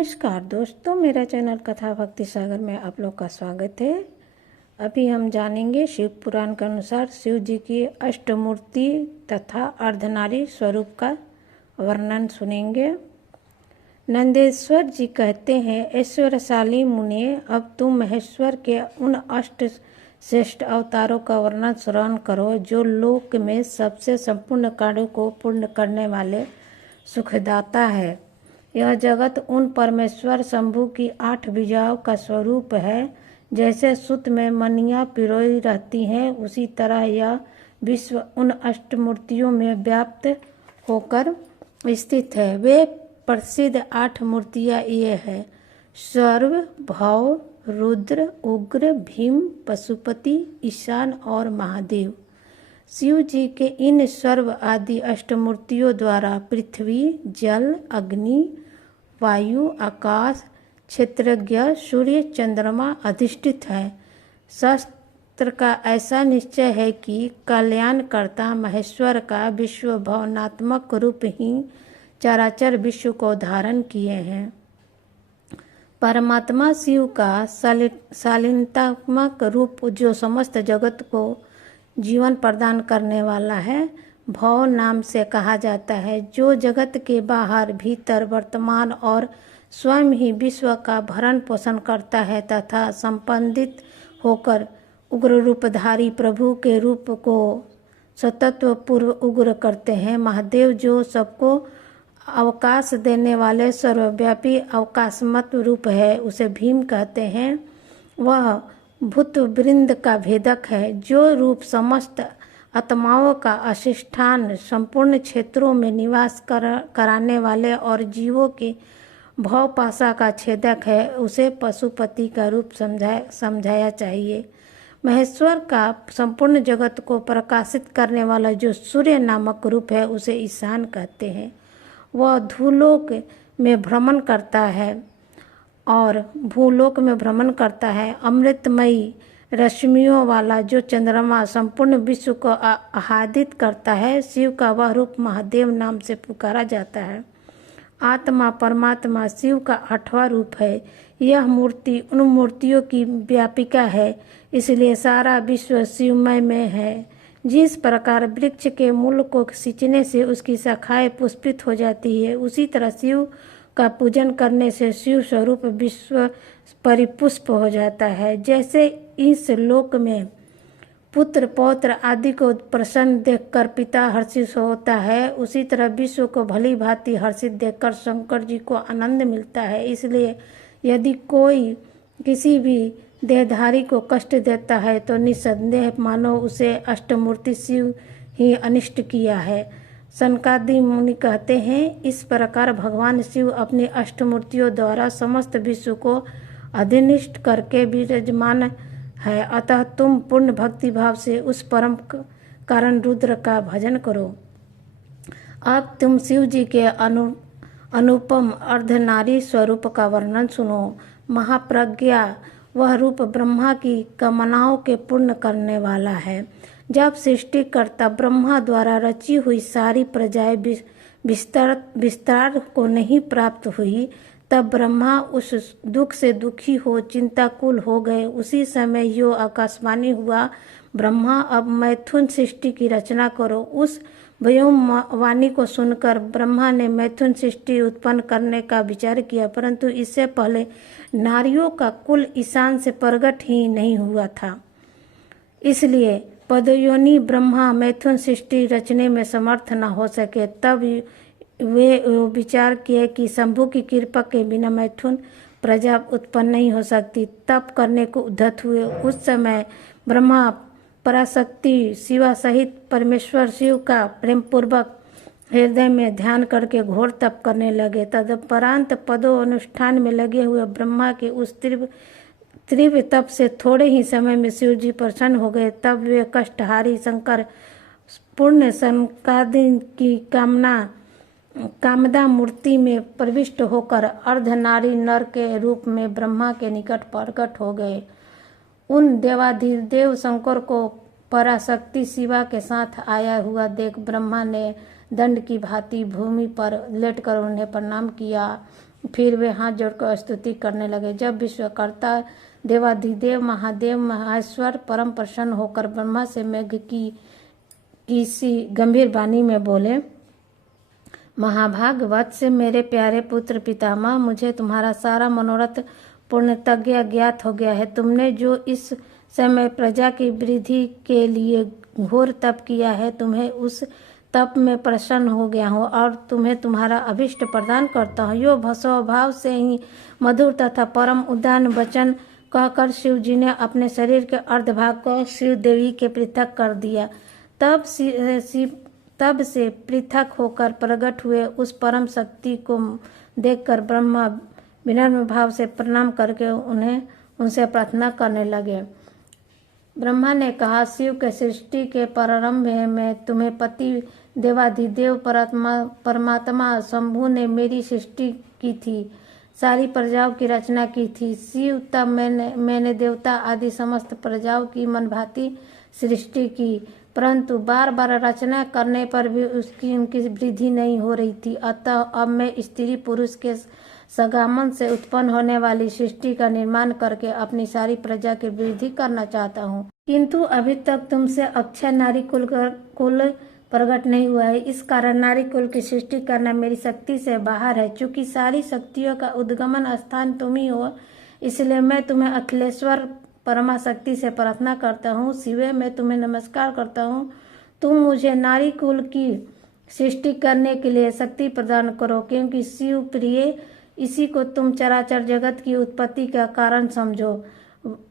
नमस्कार दोस्तों, मेरा चैनल कथा भक्ति सागर में आप लोग का स्वागत है। अभी हम जानेंगे शिव पुराण के अनुसार शिव जी की अष्टमूर्ति तथा अर्धनारी स्वरूप का वर्णन सुनेंगे। नंदेश्वर जी कहते हैं, ऐश्वर्यशाली मुने, अब तुम महेश्वर के उन अष्ट श्रेष्ठ अवतारों का वर्णन श्रवण करो जो लोक में सबसे संपूर्ण कार्यों को पूर्ण करने वाले सुखदाता है। यह जगत उन परमेश्वर शंभु की 8 भुजाओं का स्वरूप है। जैसे सूत में मणियाँ पिरोई रहती हैं, उसी तरह यह विश्व उन अष्टमूर्तियों में व्याप्त होकर स्थित है। वे प्रसिद्ध 8 मूर्तियाँ ये है: सर्व, भव, रुद्र, उग्र, भीम, पशुपति, ईशान और महादेव। शिव जी के इन सर्व आदि अष्टमूर्तियों द्वारा पृथ्वी, जल, अग्नि, वायु, आकाश, क्षेत्रज्ञ, सूर्य, चंद्रमा अधिष्ठित है। शास्त्र का ऐसा निश्चय है कि कल्याणकर्ता महेश्वर का विश्व भावनात्मक रूप ही चराचर विश्व को धारण किए हैं। परमात्मा शिव का शालीनतात्मक रूप जो समस्त जगत को जीवन प्रदान करने वाला है, भव नाम से कहा जाता है, जो जगत के बाहर, भीतर, वर्तमान और स्वयं ही विश्व का भरण पोषण करता है तथा संपन्दित होकर उग्र रूपधारी प्रभु के रूप को सतत्व पूर्व उग्र करते हैं। महादेव जो सबको अवकाश देने वाले सर्वव्यापी अवकाशमत रूप है, उसे भीम कहते हैं। वह भूत वृंद का भेदक है, जो रूप समस्त आत्माओं का अधिष्ठान, संपूर्ण क्षेत्रों में निवास कराने वाले और जीवों के भवपाशा का छेदक है, उसे पशुपति का रूप समझाया चाहिए। महेश्वर का संपूर्ण जगत को प्रकाशित करने वाला जो सूर्य नामक रूप है, उसे ईशान कहते हैं। वह धूलोक में भ्रमण करता है और भूलोक में भ्रमण करता है। अमृतमयी रश्मियों वाला जो चंद्रमा संपूर्ण विश्व को आह्लादित करता है, शिव का वह रूप महादेव नाम से पुकारा जाता है। आत्मा परमात्मा शिव का 8वां रूप है। यह मूर्ति उन मूर्तियों की व्यापिका है, इसलिए सारा विश्व शिवमय में है। जिस प्रकार वृक्ष के मूल को सींचने से उसकी शाखाएं पुष्पित हो जाती है, उसी तरह शिव का पूजन करने से शिव स्वरूप विश्व परिपुष्प हो जाता है। जैसे इस लोक में पुत्र पौत्र आदि को प्रसन्न देखकर पिता हर्षित होता है, उसी तरह विश्व को भली भांति हर्षित देखकर शंकर जी को आनंद मिलता है। इसलिए यदि कोई किसी भी देहधारी को कष्ट देता है तो निसंदेह मानो उसे अष्टमूर्ति शिव ही अनिष्ट किया है। सनकादि मुनि कहते हैं, इस प्रकार भगवान शिव अपनी अष्टमूर्तियों द्वारा समस्त विश्व को अधिनिष्ठ करके विराजमान है। अतः तुम पूर्ण भक्ति भाव से उस परम कारण रुद्र का भजन करो। अब तुम शिव जी के अनुपम अर्धनारी स्वरूप का वर्णन सुनो। महाप्रज्ञा वह रूप ब्रह्मा की कामनाओं के पूर्ण करने वाला है। जब सृष्टिकर्ता ब्रह्मा द्वारा रची हुई सारी प्रजाएं विस्तार को नहीं प्राप्त हुई, तब ब्रह्मा उस दुख से दुखी हो चिंताकुल हो गए। उसी समय यो आकाशवाणी हुआ, ब्रह्मा अब मैथुन सृष्टि की रचना करो। उस व्योमवाणी को सुनकर ब्रह्मा ने मैथुन सृष्टि उत्पन्न करने का विचार किया, परंतु इससे पहले नारियों का कुल ईशान से प्रकट ही नहीं हुआ था। इसलिए पदयोनि ब्रह्मा मैथुन सृष्टि रचने में समर्थ न हो सके। तब वे विचार किए कि शंभु की कृपा के बिना मैथुन प्रजा उत्पन्न नहीं हो सकती। तप करने को उद्धत हुए। उस समय ब्रह्मा पराशक्ति शिवा सहित परमेश्वर शिव का प्रेम पूर्वक हृदय में ध्यान करके घोर तप करने लगे। तदुपरांत पदो अनुष्ठान में लगे हुए ब्रह्मा के उस तीव्र तप से थोड़े ही समय में शिव जी प्रसन्न हो गए। तब वे कष्टहारी शंकर पूर्ण सनकादि की कामदा मूर्ति में प्रविष्ट होकर अर्धनारी नर के रूप में ब्रह्मा के निकट प्रकट हो गए। उन देवाधिदेव शंकर को पराशक्ति शिवा के साथ आया हुआ देख ब्रह्मा ने दंड की भांति भूमि पर लेटकर उन्हें प्रणाम किया फिर वे हाथ जोड़कर स्तुति करने लगे। जब विश्वकर्ता देवाधिदेव महादेव महेश्वर परम प्रसन्न होकर ब्रह्मा से मेघ की सी गंभीर वाणी में बोले, महाभाग वत्स मेरे प्यारे पुत्र पितामह, मुझे तुम्हारा सारा मनोरथ पूर्णतज्ञ ज्ञात हो गया है। तुमने जो इस समय प्रजा की वृद्धि के लिए घोर तप किया है, तुम्हें उस तप में प्रसन्न हो गया हूँ और तुम्हें तुम्हारा अभिष्ट प्रदान करता हूँ। यो स्वभाव से ही मधुर तथा परम उदान वचन कहकर शिव जी ने अपने शरीर के अर्धभाग को शिव देवी के पृथक कर दिया। तब से पृथक होकर प्रकट हुए उस परम शक्ति को देखकर ब्रह्मा विनम्र भाव से प्रणाम करके उनसे प्रार्थना करने लगे। ब्रह्मा ने कहा, शिव के सृष्टि के प्रारंभ में तुम्हें पति देवाधिदेव परमात्मा शंभु ने मेरी सृष्टि की थी, सारी प्रजाओं की रचना की थी। शिव तब मैंने देवता आदि समस्त प्रजाओं की मनभांति सृष्टि की, परंतु बार बार रचना करने पर भी उनकी वृद्धि नहीं हो रही थी। अतः अब मैं स्त्री पुरुष के सगामन से उत्पन्न होने वाली सृष्टि का निर्माण करके अपनी सारी प्रजा की वृद्धि करना चाहता हूँ, किंतु अभी तक तुमसे अक्षय नारी कुल प्रकट नहीं हुआ है। इस कारण नारी कुल की सृष्टि करना मेरी शक्ति से बाहर है। चूंकि सारी शक्तियों का उद्गमन स्थान तुम ही हो, इसलिए मैं तुम्हें अखिलेश्वर परमा शक्ति से प्रार्थना करता हूँ। शिवे, मैं तुम्हें नमस्कार करता हूँ। तुम मुझे नारी कुल की सृष्टि करने के लिए शक्ति प्रदान करो, क्योंकि शिव प्रिय इसी को तुम चराचर जगत की उत्पत्ति का कारण समझो।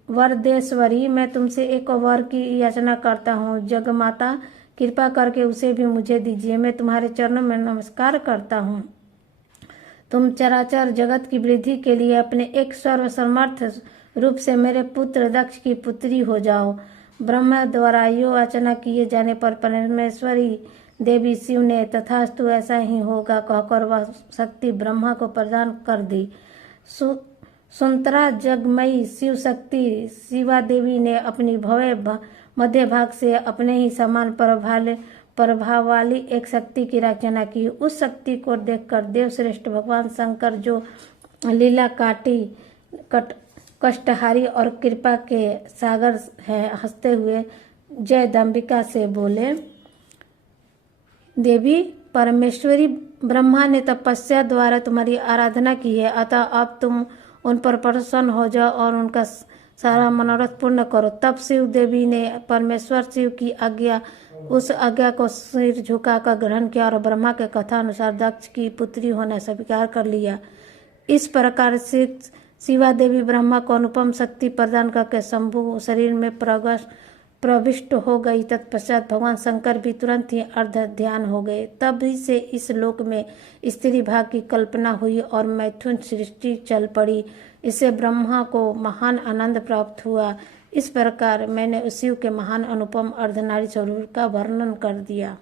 वरदेश्वरी, मैं तुमसे एक वर की याचना करता हूँ। जगमाता, कृपा करके उसे भी मुझे दीजिए। मैं तुम्हारे चरणों में नमस्कार करता हूँ। तुम चराचर जगत की वृद्धि के लिए अपने एक सर्वसमर्थ रूप से मेरे पुत्र दक्ष की पुत्री हो जाओ। ब्रह्मा द्वारा यो याचना किए जाने पर परमेश्वरी देवी शिव ने तथास्तु ऐसा ही होगा कहकर वह शक्ति ब्रह्मा को प्रदान कर दी। सुंतरा जगमयी शिव शक्ति शिवा देवी ने अपनी भव्य मध्य भाग से अपने ही समान प्रभाव वाली एक शक्ति की रचना की। उस शक्ति को देखकर देवश्रेष्ठ भगवान शंकर, जो लीला कष्टहारी और कृपा के सागर है, हंसते हुए जय दंबिका से बोले, देवी परमेश्वरी, ब्रह्मा ने तपस्या द्वारा तुम्हारी आराधना की है, अतः अब तुम उन पर प्रसन्न हो जाओ और उनका सारा मनोरथ पूर्ण करो। तब शिव देवी ने परमेश्वर शिव की उस आज्ञा को सिर झुकाकर ग्रहण किया और ब्रह्मा के कथा अनुसार दक्ष की पुत्री होना स्वीकार कर लिया। इस प्रकार से शिवा देवी ब्रह्मा को अनुपम शक्ति प्रदान करके शंभु शरीर में प्रविष्ट हो गई। तत्पश्चात भगवान शंकर भी तुरंत ही अर्ध ध्यान हो गए। तभी से इस लोक में स्त्री भाग की कल्पना हुई और मैथुन सृष्टि चल पड़ी। इससे ब्रह्मा को महान आनंद प्राप्त हुआ। इस प्रकार मैंने शिव के महान अनुपम अर्धनारी स्वरूप का वर्णन कर दिया।